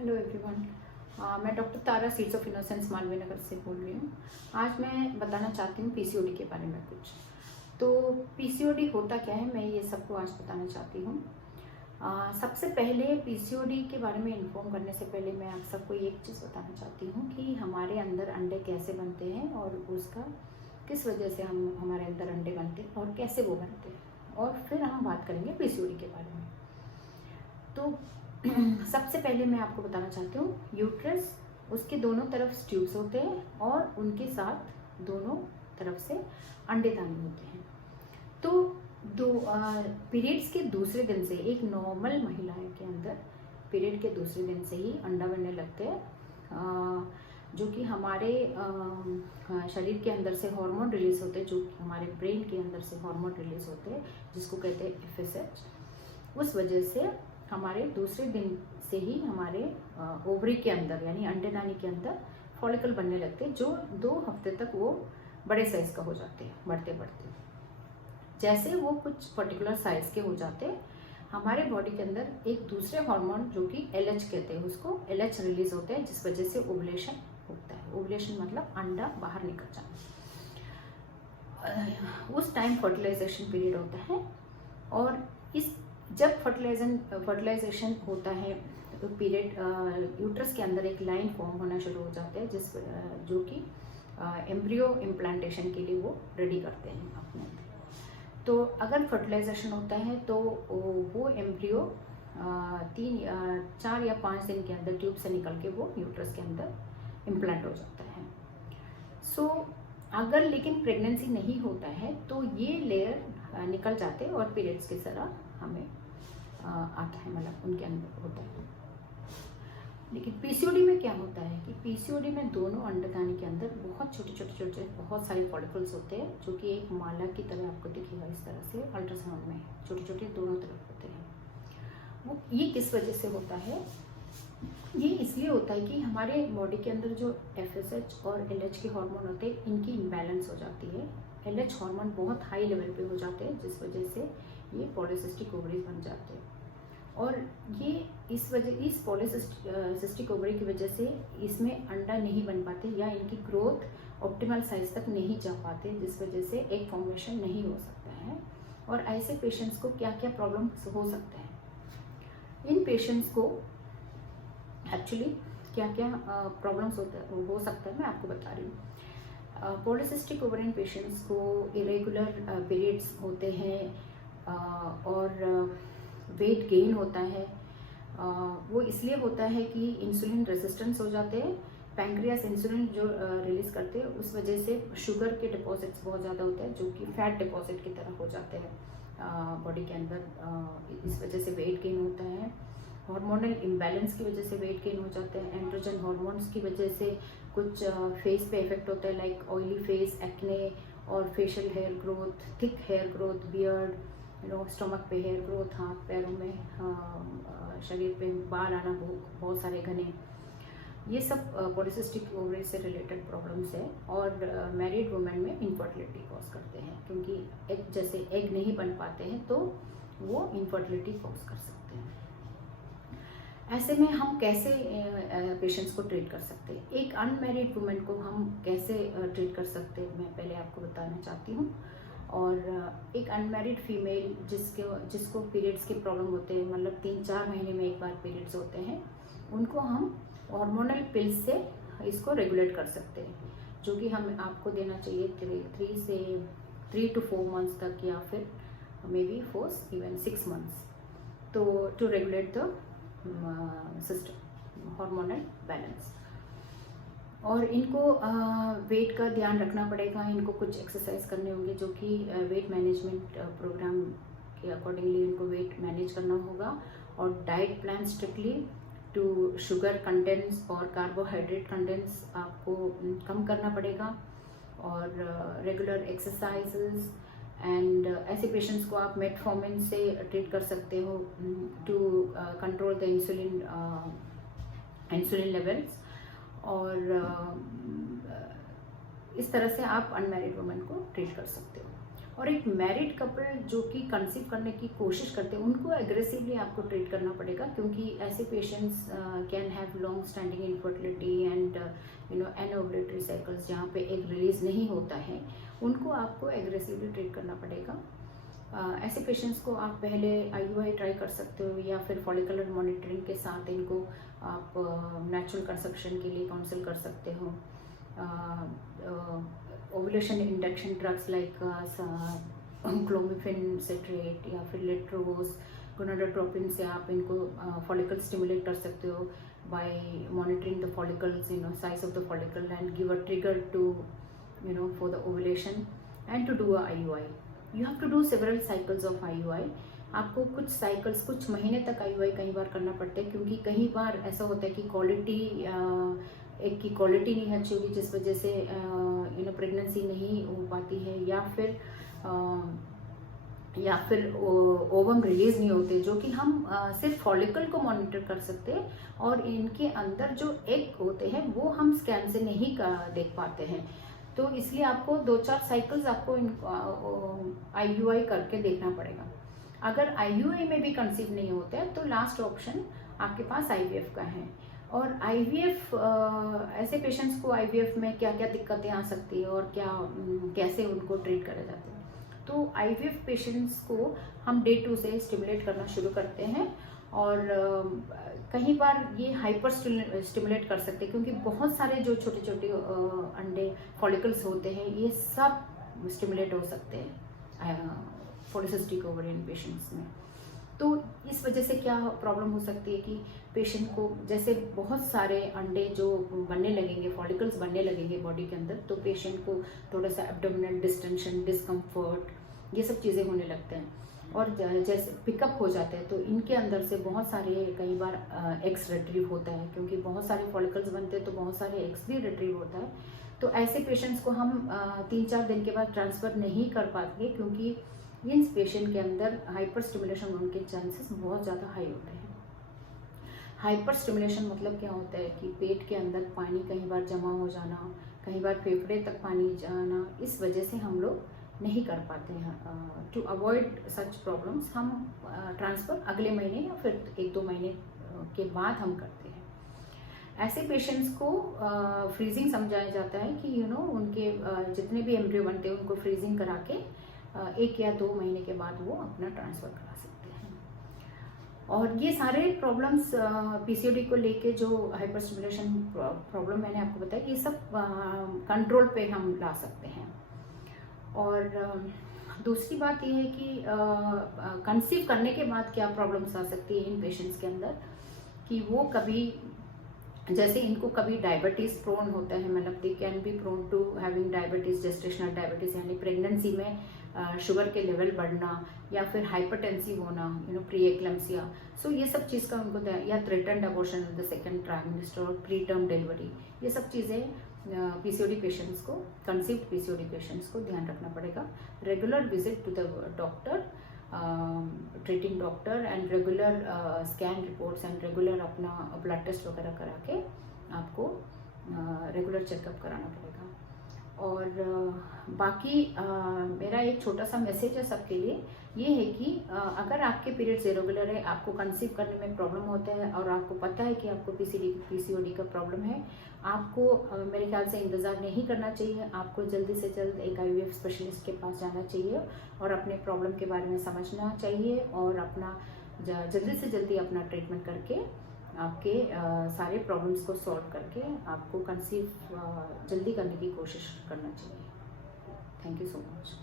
Hello everyone. मैं doctor Tara seeds of innocence Malviya Nagar से बोल रही हूँ। आज मैं बताना चाहती हूँ पीसीओडी के बारे में कुछ। तो पीसीओडी होता क्या है, मैं ये सबको आज बताना चाहती हूँ। सबसे पहले पीसीओडी के बारे में इन्फॉर्म करने से पहले मैं आप सबको एक चीज़ बताना चाहती हूँ कि हमारे अंदर अंडे कैसे बनते हैं और उसका किस वजह से हमारे अंदर अंडे बनते हैं और कैसे वो बनते हैं, और फिर हम बात करेंगे पीसीओडी के बारे में। तो सबसे पहले मैं आपको बताना चाहती हूँ यूट्रस, उसके दोनों तरफ ट्यूब्स होते हैं और उनके साथ दोनों तरफ से अंडेदानी होते हैं। तो पीरियड्स के दूसरे दिन से एक नॉर्मल महिला के अंदर पीरियड के दूसरे दिन से ही अंडा बनने लगते हैं, जो कि हमारे शरीर के अंदर से हार्मोन रिलीज होते हैं, जो हमारे ब्रेन के अंदर से हार्मोन रिलीज होते हैं जिसको कहते हैं एफएसएच। उस वजह से हमारे दूसरे दिन से ही हमारे ओवरी के अंदर यानी अंडेदानी के अंदर फॉलिकल बनने लगते हैं, जो 2 हफ्ते तक वो बड़े साइज का हो जाते हैं। बढ़ते बढ़ते जैसे वो कुछ पर्टिकुलर साइज के हो जाते हैं, हमारे बॉडी के अंदर एक दूसरे हार्मोन जो कि एलएच कहते हैं, उसको एलएच रिलीज होते हैं, जिस वजह से ओवुलेशन होता है। ओवुलेशन मतलब अंडा बाहर निकल जाना। उस टाइम फर्टिलाइजेशन पीरियड होता है, और जब फर्टिलाइजेशन होता है तो पीरियड यूट्रस के अंदर एक लाइन फॉर्म होना शुरू हो जाता है, जो कि एम्ब्रियो इम्प्लांटेशन के लिए वो रेडी करते हैं अपने। तो अगर फर्टिलाइजेशन होता है तो वो एम्ब्रियो 4 या 5 दिन के अंदर ट्यूब से निकल के वो यूट्रस के अंदर इम्प्लांट हो जाता है। सो अगर लेकिन प्रेगनेंसी नहीं होता है तो ये लेयर निकल जाते हैं और पीरियड्स की तरह हमें आता है, मतलब उनके अंदर होता है। लेकिन पीसीओडी में क्या होता है कि पीसीओडी में दोनों अंडदानी के अंदर बहुत छोटे बहुत सारे फॉलिकल्स होते हैं, जो कि एक माला की तरह आपको दिखेगा इस तरह से अल्ट्रासाउंड में, छोटे दोनों तरफ होते हैं। वो ये किस वजह से होता है? ये इसलिए होता है कि हमारे बॉडी के अंदर जो एफएसएच और एलएच के हार्मोन होते हैं, इनकी इम्बैलेंस हो जाती है। एलएच हार्मोन बहुत हाई लेवल पे हो जाते हैं, जिस वजह से ये पॉलीसिस्टिक ओवरीज बन जाते हैं। और ये इस पॉलीसिस्टिक ओवरी की वजह से इसमें अंडा नहीं बन पाते, या इनकी ग्रोथ ऑप्टिमल साइज तक नहीं जा पाते, जिस वजह से एग फॉर्मेशन नहीं हो सकता है। और ऐसे पेशेंट्स को क्या क्या प्रॉब्लम्स हो सकते हैं? इन पेशेंट्स को एक्चुअली क्या क्या प्रॉब्लम्स हो सकता है, मैं आपको बता रही हूँ। पॉलीसिस्टिक ओवरियन पेशेंट्स को इरेगुलर पीरियड्स होते हैं, और वेट गेन होता है। वो इसलिए होता है कि इंसुलिन रेजिस्टेंस हो जाते हैं। पैंक्रियास इंसुलिन जो रिलीज करते हैं, उस वजह से शुगर के डिपॉजिट्स बहुत ज़्यादा होते हैं, जो कि फैट डिपॉजिट की तरह हो जाते हैं बॉडी के अंदर। इस वजह से वेट गेन होता है। हार्मोनल इम्बैलेंस की वजह से वेट गेन हो जाते हैं। एंड्रोजन हार्मोन्स की वजह से कुछ फेस पे इफेक्ट होता है, लाइक ऑयली फेस, एक्ने, और facial hair growth, thick hair growth, beard, stomach पे हेयर ग्रोथ, हाथ पैरों में, शरीर पे बाल आना, बहुत सारे घने। ये सब पॉलीसिस्टिक ओवरी से रिलेटेड प्रॉब्लम्स है, और मैरिड वुमेन में इनफर्टिलिटी कॉज करते हैं, क्योंकि जैसे एग नहीं बन पाते हैं तो वो इनफर्टिलिटी कॉज कर सकते हैं। ऐसे में हम कैसे पेशेंट्स को ट्रीट कर सकते हैं? एक अनमैरिड वुमेन को हम कैसे ट्रीट कर सकते हैं, मैं पहले आपको बताना चाहती हूँ। और एक अनमैरिड फीमेल जिसको पीरियड्स के प्रॉब्लम होते हैं, मतलब 3-4 महीने में एक बार पीरियड्स होते हैं, उनको हम हार्मोनल पिल्स से इसको रेगुलेट कर सकते हैं, जो कि हम आपको देना चाहिए 3 to 4 मंथ्स तक, या फिर मे बी 4 even 6 मंथ्स, तो to regulate the system hormonal balance. और इनको वेट का ध्यान रखना पड़ेगा, इनको कुछ एक्सरसाइज करने होंगे, जो कि वेट मैनेजमेंट प्रोग्राम के अकॉर्डिंगली इनको वेट मैनेज करना होगा। और diet plan strictly to sugar contents और कार्बोहाइड्रेट कंटेंट्स आपको कम करना पड़ेगा, और रेगुलर एक्सरसाइजेज। एंड ऐसे पेशेंट्स को आप मेटफॉर्मिन से ट्रीट कर सकते हो to control the insulin levels. और इस तरह से आप अनमैरिड वुमेन को ट्रीट कर सकते हो। और एक मैरिड कपल जो कि कंसीव करने की कोशिश करते हैं उनको एग्रेसिवली आपको ट्रीट करना पड़ेगा, क्योंकि ऐसे patients can have long standing infertility and anovulatory cycles जहाँ पे एग रिलीज नहीं होता है, उनको आपको एग्रेसिवली ट्रीट करना पड़ेगा। ऐसे पेशेंट्स को आप पहले IUI ट्राई कर सकते हो, या फिर फॉलिकुलर मॉनिटरिंग के साथ इनको आप नेचुरल कंसेप्शन के लिए काउंसिल कर सकते हो। Ovulation induction drugs like clomiphene citrate या फिर लेट्रोस गोनाडोट्रोपिन से आप इनको फॉलिकल स्टिमुलेट कर सकते हो by monitoring the follicles, size of the follicle and give a trigger to for the ovulation and to do a IUI। You have to do several cycles of IUI। आपको कुछ cycles, कुछ महीने तक IUI कई बार करना पड़ता है, क्योंकि कई बार ऐसा होता है कि एग की क्वालिटी नहीं अच्छी होगी, जिस वजह से प्रेगनेंसी नहीं हो पाती है, या फिर ओवम रिलीज नहीं होते, जो कि हम सिर्फ फॉलिकल को मॉनिटर कर सकते हैं, और इनके अंदर जो एग होते हैं वो हम स्कैन से नहीं देख पाते हैं। तो इसलिए आपको 2-4 साइकिल्स आपको IUI करके देखना पड़ेगा। अगर IUI में भी कंसीव नहीं होता है तो लास्ट ऑप्शन आपके पास IVF का है। और IVF, ऐसे पेशेंट्स को IVF में क्या क्या दिक्कतें आ सकती है और कैसे उनको ट्रीट करा जाता है। तो IVF पेशेंट्स को हम Day 2 से स्टिमुलेट करना शुरू करते हैं, और कई बार ये हाइपर स्टिमुलेट कर सकते हैं, क्योंकि बहुत सारे जो छोटे छोटे अंडे फॉलिकल्स होते हैं ये सब स्टिमुलेट हो सकते हैं पॉलीसिस्टिक ओवेरियन पेशेंट्स में। तो इस वजह से क्या प्रॉब्लम हो सकती है कि पेशेंट को जैसे बहुत सारे अंडे जो बनने लगेंगे, फॉलिकल्स बनने लगेंगे बॉडी के अंदर, तो पेशेंट को थोड़ा सा एब्डोमिनल डिस्टेंशन, डिस्कम्फर्ट, ये सब चीज़ें होने लगते हैं। और जैसे पिकअप हो जाते हैं तो इनके अंदर से बहुत सारे कई बार एग्स रिट्रीव होता है, क्योंकि बहुत सारे फॉलिकल्स बनते हैं तो बहुत सारे एग्स भी रिट्रीव होता है। तो ऐसे पेशेंट्स को हम 3-4 दिन के बाद ट्रांसफ़र नहीं कर पाते, क्योंकि इन पेशेंट के अंदर हाइपर स्टिमुलेशन होने के चांसेस बहुत ज़्यादा हाई होते हैं। हाइपर स्टिमुलेशन मतलब क्या होता है कि पेट के अंदर पानी कई बार जमा हो जाना, कई बार फेफड़े तक पानी जाना, इस वजह से हम लोग नहीं कर पाते हैं। टू अवॉइड सच प्रॉब्लम्स हम ट्रांसफ़र अगले महीने या फिर 1-2 महीने के बाद हम करते हैं। ऐसे पेशेंट्स को फ्रीजिंग समझाया जाता है कि उनके जितने भी एम्ब्रियो बनते हैं उनको फ्रीजिंग करा के 1 या 2 महीने के बाद वो अपना ट्रांसफ़र करा सकते हैं। और ये सारे प्रॉब्लम्स PCOD को लेके जो हाइपर स्टिमुलेशन प्रॉब्लम मैंने आपको बताया, ये सब कंट्रोल पे हम ला सकते हैं। और दूसरी बात ये है कि कंसीव करने के बाद क्या प्रॉब्लम्स आ सकती है इन पेशेंट्स के अंदर, कि वो कभी जैसे इनको कभी डायबिटीज़ प्रोन होता है, मतलब they can be prone to having diabetes, gestational diabetes, यानी प्रेगनेंसी में शुगर के लेवल बढ़ना, या फिर हाइपरटेंसिव होना, प्री एक्लेम्सिया। सो ये सब चीज़ का उनको, या threatened abortion in the second trimester और प्री टर्म डिलीवरी, ये सब चीज़ें PCOD पेशेंट्स को, कंसीव्ड PCOD पेशेंट्स को ध्यान रखना पड़ेगा। Regular visit to the doctor, treating doctor, and regular scan reports and regular अपना ब्लड टेस्ट वगैरह करा के आपको रेगुलर चेकअप कराना पड़ेगा। और बाकी मेरा एक छोटा सा मैसेज है सबके लिए, ये है कि अगर आपके पीरियड्स इरेगुलर है, आपको कंसीव करने में प्रॉब्लम होता है, और आपको पता है कि आपको PCOD का प्रॉब्लम है, आपको मेरे ख्याल से इंतज़ार नहीं करना चाहिए। आपको जल्दी से जल्द एक IVF स्पेशलिस्ट के पास जाना चाहिए और अपने प्रॉब्लम के बारे में समझना चाहिए, और अपना जल्दी से जल्दी अपना ट्रीटमेंट करके आपके सारे प्रॉब्लम्स को सॉल्व करके आपको कंसीव जल्दी करने की कोशिश करना चाहिए। Thank you so much.